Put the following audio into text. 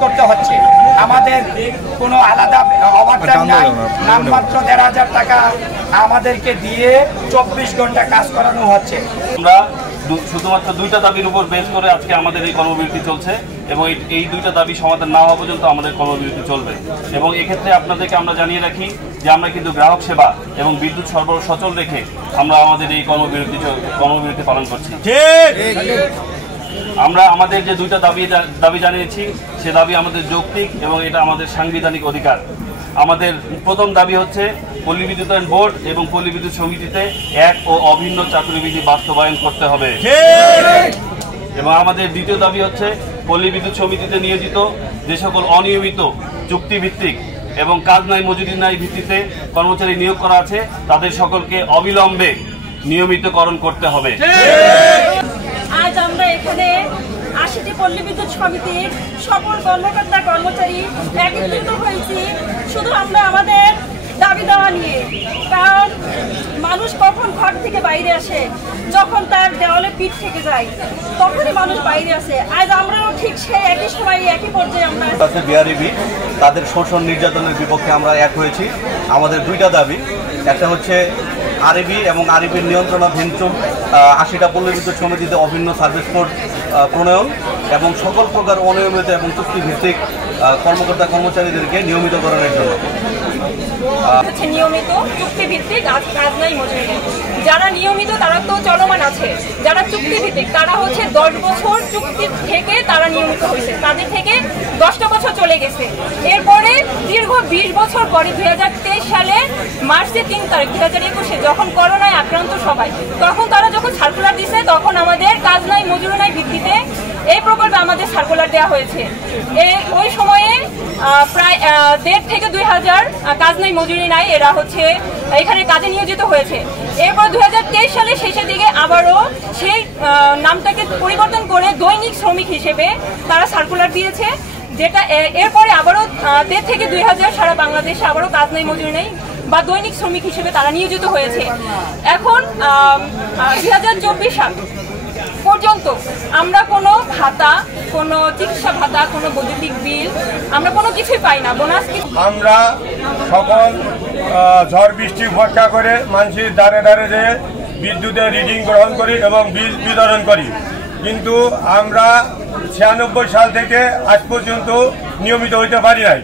করতে হচ্ছে। আমাদের কোনো আলাদা ওভারটাইম নাই, নামমাত্র ১,৫০০ টাকা আমাদেরকে দিয়ে ২৪ ঘন্টা কাজ করানো হচ্ছে। আমরা শুধুমাত্র দুইটা দাবির উপর বেস করে আজকে আমাদের এই কর্মবিরতি চলছে এবং এই দুইটা দাবি সমাধান না হওয়া পর্যন্ত আমাদের কর্মবিরতি চলবে। এবং এক্ষেত্রে আপনাদেরকে আমরা জানিয়ে রাখি যে আমরা কিন্তু গ্রাহক সেবা এবং বিদ্যুৎ সরবরাহ সচল রেখে আমরা আমাদের এই কর্মবিরতি পালন করছি। আমরা আমাদের যে দুইটা দাবি জানিয়েছি সে দাবি আমাদের যৌক্তিক এবং এটা আমাদের সাংবিধানিক অধিকার। আমাদের প্রথম দাবি হচ্ছে পল্লী বিদ্যুতায়ন বোর্ড এবং পল্লী বিদ্যুৎ সমিতিতে এক ও অভিন্ন চাকরিবিধি বাস্তবায়ন করতে হবে। এবং আমাদের দ্বিতীয় দাবি হচ্ছে পল্লী বিদ্যুৎ সমিতিতে নিয়োজিত যে সকল অনিয়মিত চুক্তিভিত্তিক এবং কাজ নাই মজুরি নাই ভিত্তিতে কর্মচারী নিয়োগ করা আছে তাদের সকলকে অবিলম্বে নিয়মিতকরণ করতে হবে। আজ আমরা এখানে ৮০টি পল্লী বিদ্যুৎ সমিতির সকল কর্মকর্তা কর্মচারী একত্রিত হয়েছি শুধু আমরা আমাদের দাবি দেওয়া নিয়ে। কারণ মানুষ কখন ঘর থেকে বাইরে আসে, যখন তার দেওয়ালে পিঠ থেকে যায় তখনই মানুষ বাইরে আসে। আজ আমরাও ঠিক সেই একই সময় একই পর্যায়ে আমরা বিআরইবি তাদের শোষণ নির্যাতনের বিপক্ষে আমরা এক হয়েছি। আমাদের দুইটা দাবি, একটা হচ্ছে আরইবি এবং আরইবির নিয়ন্ত্রণাধীন ৮০টা পল্লী বিদ্যুৎ সমিতিতে অভিন্ন সার্ভিস কোড প্রণয়ন এবং সকল প্রকার অনিয়মিত এবং চুক্তিভিত্তিক কর্মকর্তা কর্মচারীদেরকে নিয়মিতকরণের জন্য। নিয়মিত চুক্তিভিত্তিক কাজ নাই মজুরি নেই, যারা নিয়মিত তারা তো চলমান আছে, যারা চুক্তিভিত্তিক তারা হচ্ছে ১০ বছর চুক্তি থেকে তারা নিয়মিত হয়েছে, তাদের থেকে ১০টা বছর চলে গেছে। এরপরে দীর্ঘ ২০ বছর পরে ২০২৩ সালের মার্চের ৩ তারিখ ২০২১ যখন করোনায় আক্রান্ত সবাই, তখন তারা যখন সার্কুলার দিচ্ছে তখন আমাদের কাজ নাই মজুরি নাই ভিত্তিতে এই প্রকল্পে আমাদের সার্কুলার দেওয়া হয়েছে। ওই সময়ে প্রায় ১,৫০০ থেকে ২,০০০ কাজ নাই মজুরি নাই এরা হচ্ছে এখানে কাজে নিয়োজিত হয়েছে। এরপর ২০২৩ সালের শেষের দিকে আবারও সেই নামটাকে পরিবর্তন করে দৈনিক শ্রমিক হিসেবে তারা সার্কুলার দিয়েছে, যেটা এরপরে আবারও ১,৫০০ থেকে ২,০০০ সারা বাংলাদেশে আবারও কাজ নাই মজুরি নেই বা দৈনিক শ্রমিক হিসেবে তারা নিয়োজিত হয়েছে। এখন ২০২৪ সাল পর্যন্ত আমরা কোনো ভাতা, কোনো চিকিৎসা ভাতা, কোনো বৈদ্যুতিক বিল আমরা কোনো কিছুই পাই না, বোনাস। আমরা সকল ঝড় বৃষ্টি ভরসা করে মানুষের দ্বারে দ্বারে যেয়ে বিদ্যুতের রিডিং গ্রহণ করি এবং বিল বিতরণ করি, কিন্তু আমরা ৯৬ সাল থেকে আজ পর্যন্ত নিয়মিত হইতে পারি নাই।